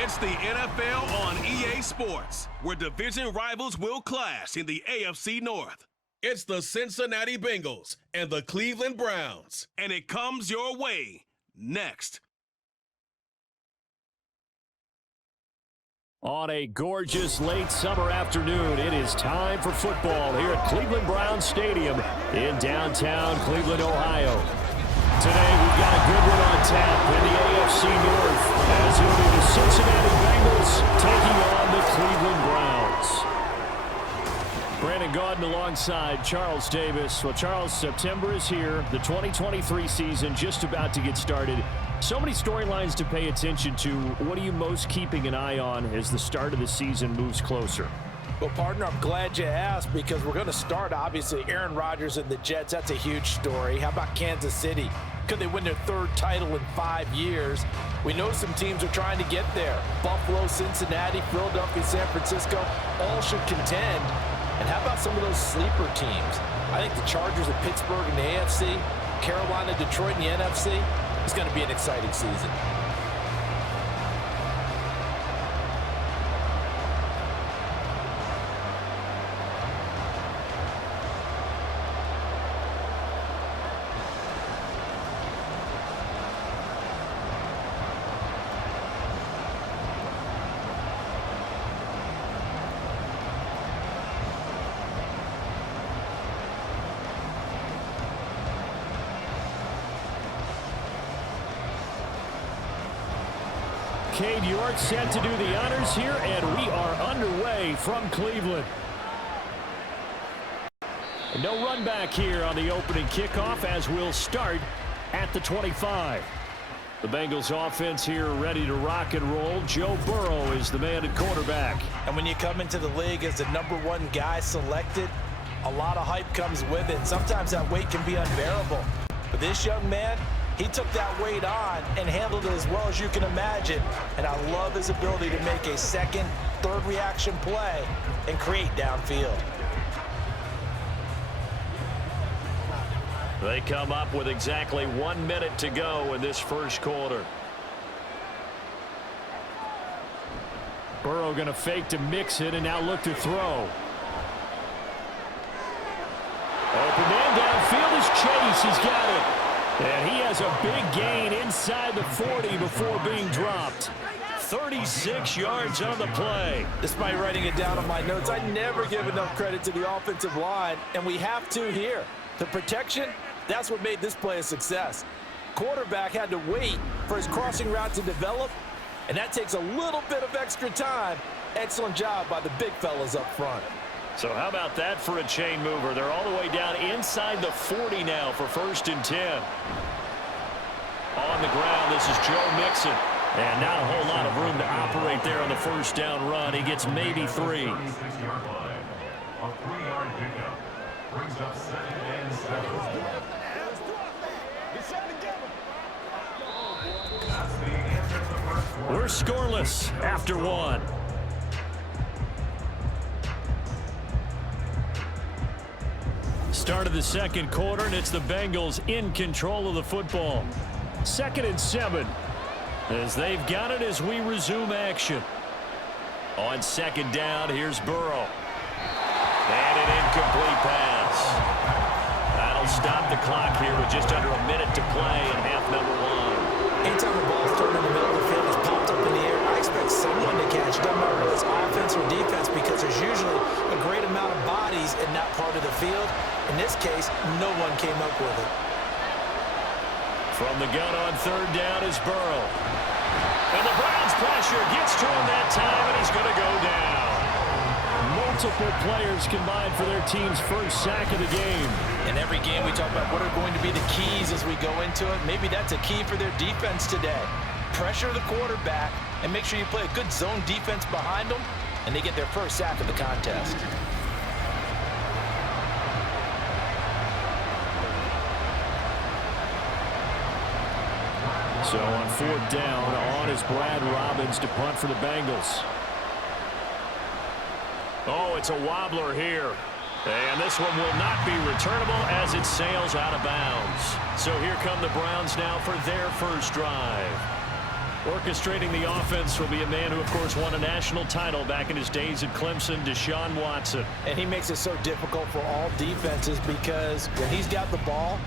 It's the NFL on EA Sports, where division rivals will clash in the AFC North. It's the Cincinnati Bengals and the Cleveland Browns, and it comes your way next. On a gorgeous late summer afternoon, it is time for football here at Cleveland Browns Stadium in downtown Cleveland, Ohio. Today, we've got a good one on tap in the AFC North, as it'll be the Cincinnati Bengals taking on the Cleveland Browns. Brandon Gaudin alongside Charles Davis. Well, Charles, September is here. The 2023 season just about to get started. So many storylines to pay attention to. What are you most keeping an eye on as the start of the season moves closer? Well, partner, I'm glad you asked, because we're going to start, obviously, Aaron Rodgers and the Jets. That's a huge story. How about Kansas City? Could they win their third title in 5 years? We know some teams are trying to get there. Buffalo, Cincinnati, Philadelphia, San Francisco, all should contend. And how about some of those sleeper teams? I think the Chargers of Pittsburgh in the AFC, Carolina, Detroit in the NFC. It's going to be an exciting season. Cade York set to do the honors here, and we are underway from Cleveland. No run back here on the opening kickoff, as we'll start at the 25. The Bengals offense here ready to rock and roll. Joe Burrow is the man at quarterback. And when you come into the league as the #1 guy selected, a lot of hype comes with it. Sometimes that weight can be unbearable. But this young man, he took that weight on and handled it as well as you can imagine. And I love his ability to make a second, third reaction play and create downfield. They come up with exactly 1 minute to go in this first quarter. Burrow going to fake to mix it and now look to throw. Open man downfield is Chase. He's got it. And he has a big gain inside the 40 before being dropped. 36 yards on the play. Despite writing it down on my notes, I never give enough credit to the offensive line, and we have to here. The protection, that's what made this play a success. Quarterback had to wait for his crossing route to develop, and that takes a little bit of extra time. Excellent job by the big fellas up front. So how about that for a chain mover? They're all the way down inside the 40 now for 1st and 10. On the ground, this is Joe Mixon. And not a whole lot of room to operate there on the first down run. He gets maybe 3. We're scoreless after 1. Start of the second quarter, and it's the Bengals in control of the football. 2nd and 7, as they've got it as we resume action. On 2nd down, here's Burrow. And an incomplete pass. That'll stop the clock here with just under a minute to play in half number 1. Anytime the ball's thrown in the middle of the field, it's popped up in the air, I expect someone to catch. Doesn't matter whether it's offense or defense, because there's usually a great amount of bodies in that part of the field. In this case, no one came up with it. From the gun on 3rd down is Burrow. And the Browns pressure gets to him that time, and he's going to go down. Multiple players combined for their team's first sack of the game. In every game, we talk about what are going to be the keys as we go into it. Maybe that's a key for their defense today. Pressure the quarterback and make sure you play a good zone defense behind them, and they get their first sack of the contest. So on 4th down, on is Brad Robbins to punt for the Bengals. Oh, it's a wobbler here. And this one will not be returnable as it sails out of bounds. So here come the Browns now for their first drive. Orchestrating the offense will be a man who, of course, won a national title back in his days at Clemson, Deshaun Watson. And he makes it so difficult for all defenses because when he's got the ball,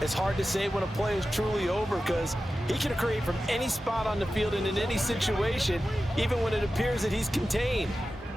it's hard to say when a play is truly over because he can create from any spot on the field and in any situation, even when it appears that he's contained.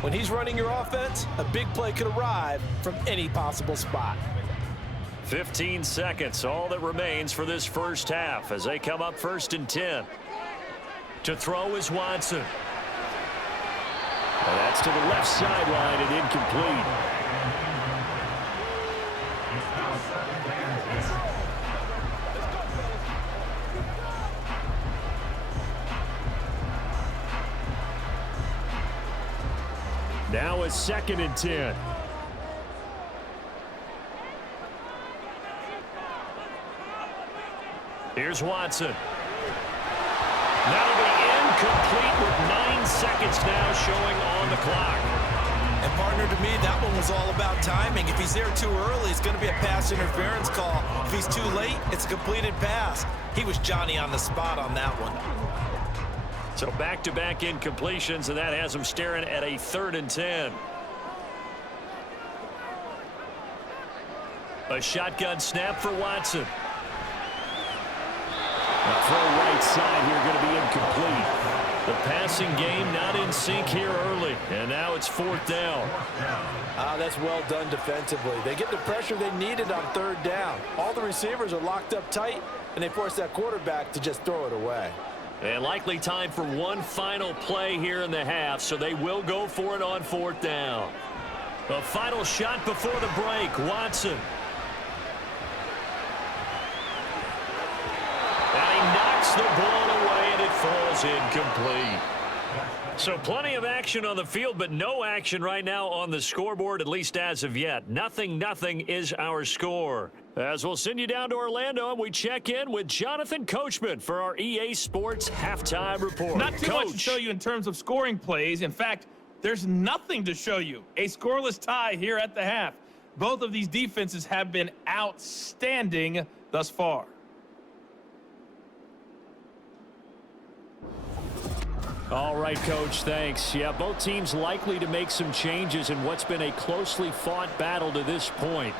When he's running your offense, a big play could arrive from any possible spot. 15 seconds, all that remains for this first half as they come up 1st and 10. To throw is Watson. And that's to the left sideline and incomplete. Now it's 2nd and 10. Here's Watson. That'll be incomplete with 9 seconds now showing on the clock. And partner, to me, that one was all about timing. If he's there too early, it's going to be a pass interference call. If he's too late, it's a completed pass. He was Johnny on the spot on that one. So back-to-back incompletions, and that has him staring at a 3rd and 10. A shotgun snap for Watson. A throw right side here going to be incomplete. The passing game not in sync here early, and now it's 4th down. That's well done defensively. They get the pressure they needed on 3rd down. All the receivers are locked up tight, and they force that quarterback to just throw it away. And likely time for one final play here in the half, so they will go for it on 4th down. A final shot before the break, Watson. And he knocks the ball away, and it falls incomplete. So plenty of action on the field, but no action right now on the scoreboard, at least as of yet. 0-0 is our score. As we'll send you down to Orlando, and we check in with Jonathan Coachman for our EA Sports Halftime Report. Not too much to show you in terms of scoring plays. In fact, there's nothing to show you. A scoreless tie here at the half. Both of these defenses have been outstanding thus far. All right, Coach, thanks. Yeah, both teams likely to make some changes in what's been a closely fought battle to this point.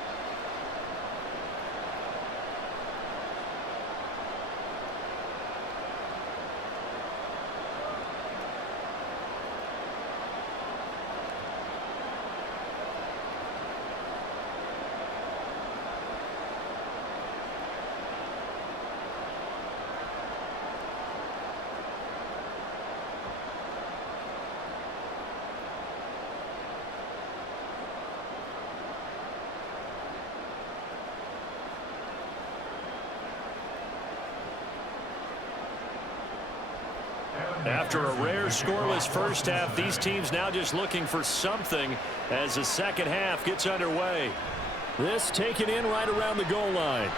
After a rare scoreless first half, these teams now just looking for something as the second half gets underway. This taken in right around the goal line.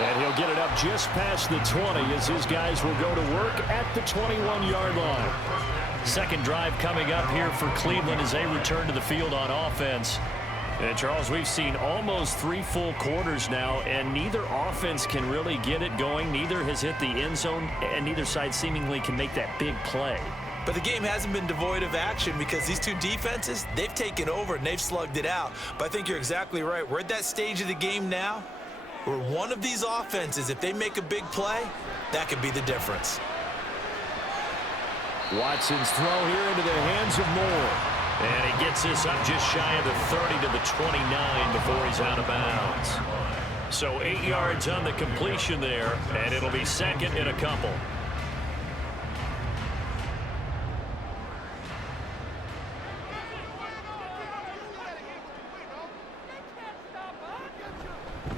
And he'll get it up just past the 20 as his guys will go to work at the 21-yard line. Second drive coming up here for Cleveland as they return to the field on offense. And Charles, we've seen almost 3 full quarters now, and neither offense can really get it going. Neither has hit the end zone, and neither side seemingly can make that big play. But the game hasn't been devoid of action because these two defenses, they've taken over and they've slugged it out. But I think you're exactly right. We're at that stage of the game now where one of these offenses, if they make a big play, that could be the difference. Watson's throw here into the hands of Moore. And he gets this up just shy of the 30 to the 29 before he's out of bounds. So 8 yards on the completion there, and it'll be second and a couple.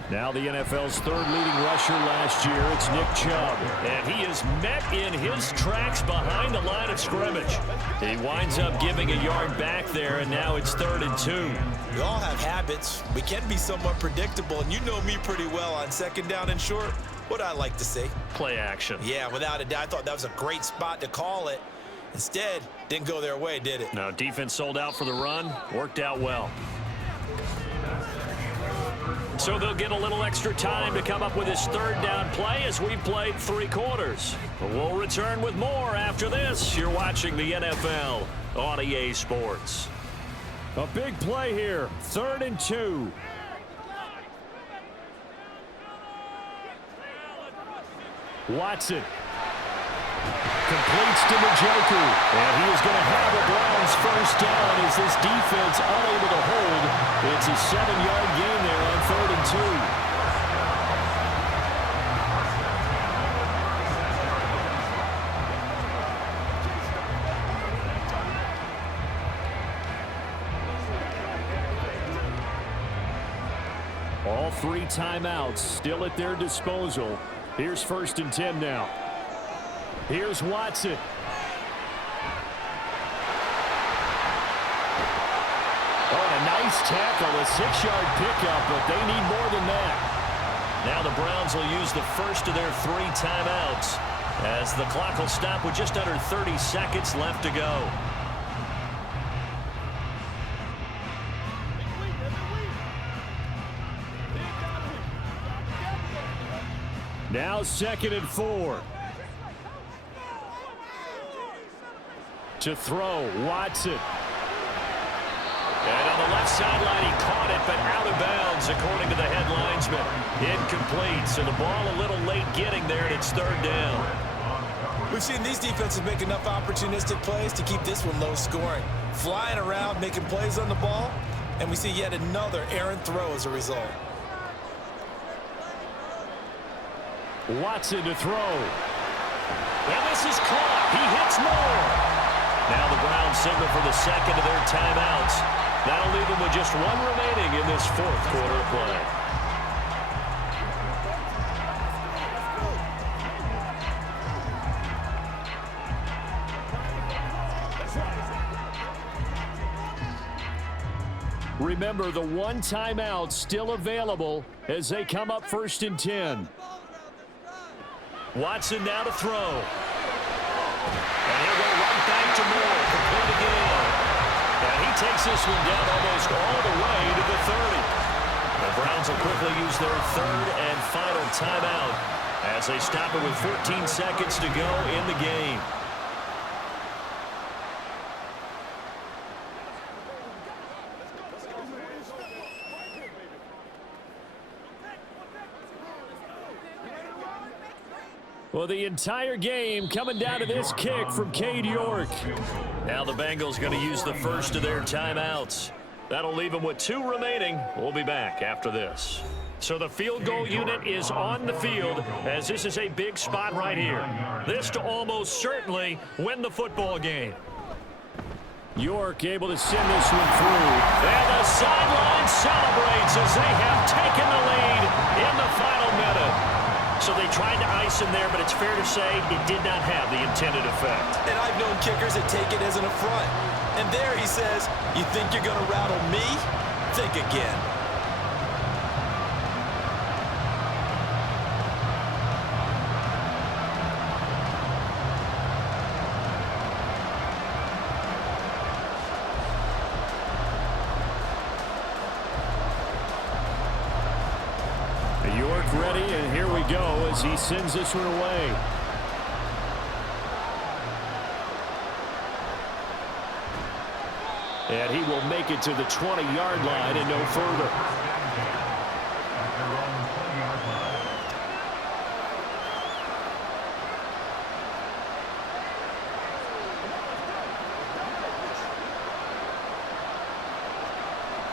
Now the NFL's third leading rusher last year, it's Nick Chubb. And he is met in his tracks behind the line of scrimmage. He winds up giving a yard back there, and now it's 3rd and 2. We all have habits. We can be somewhat predictable, and you know me pretty well on 2nd down and short. What I like to see. Play action. Yeah, without a doubt. I thought that was a great spot to call it. Instead, didn't go their way, did it? No, defense sold out for the run. Worked out well. So they'll get a little extra time to come up with his third down play as we've played 3 quarters. We'll return with more after this. You're watching the NFL on EA Sports. A big play here. 3rd and 2. Watson. Completes to Njoku. And he is going to have the Browns first down as this defense unable to hold. It's a 7-yard gain there on 3rd and 2. All 3 timeouts still at their disposal. Here's 1st and 10 now. Here's Watson. Oh, a nice tackle, a 6-yard pickup, but they need more than that. Now the Browns will use the first of their 3 timeouts as the clock will stop with just under 30 seconds left to go. Now 2nd and 4. To throw, Watson. And on the left sideline, he caught it, but out of bounds, according to the head linesman. Incomplete, so the ball a little late getting there, and it's 3rd down. We've seen these defenses make enough opportunistic plays to keep this one low scoring. Flying around, making plays on the ball, and we see yet another errant throw as a result. Watson to throw. And this is caught. He hits more. Now the Browns signal for the 2nd of their timeouts. That'll leave them with just 1 remaining in this 4th quarter of play. Remember, the 1 timeout still available as they come up 1st and 10. Watson now to throw. And he'll go right back to Moore. Complete again. And he takes this one down almost all the way to the 30. The Browns will quickly use their 3rd and final timeout as they stop it with 14 seconds to go in the game. Well, the entire game coming down to this kick from Cade York. Now the Bengals going to use the first of their timeouts. That'll leave them with 2 remaining. We'll be back after this. So the field goal unit is on the field as this is a big spot right here. This to almost certainly win the football game. York able to send this one through. And the sideline celebrates as they have taken the lead in the final minute. So they tried to ice him there, but it's fair to say it did not have the intended effect. And I've known kickers that take it as an affront. And there he says, you think you're going to rattle me? Think again. York ready, and here we go as he sends this one away. And he will make it to the 20-yard line and no further.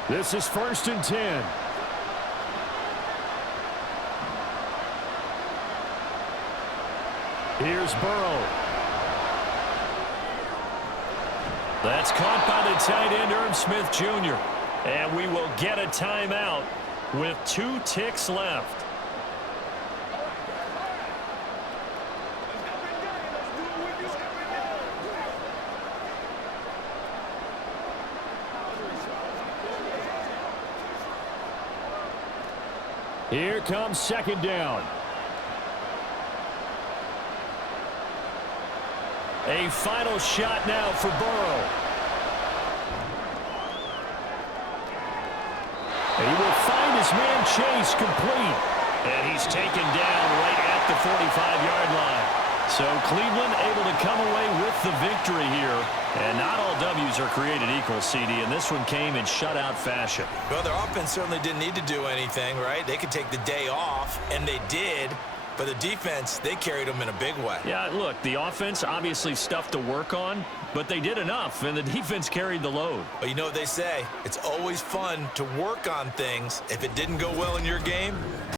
This is 1st and 10. Here's Burrow. That's caught by the tight end, Irv Smith Jr. And we will get a timeout with 2 ticks left. Here comes 2nd down. A final shot now for Burrow. And he will find this man Chase complete. And he's taken down right at the 45-yard line. So Cleveland able to come away with the victory here. And not all W's are created equal, CD, and this one came in shutout fashion. Well, their offense certainly didn't need to do anything, right? They could take the day off, and they did. But the defense, they carried them in a big way. Yeah, look, the offense obviously stuff to work on, but they did enough, and the defense carried the load. But you know what they say? It's always fun to work on things. If it didn't go well in your game,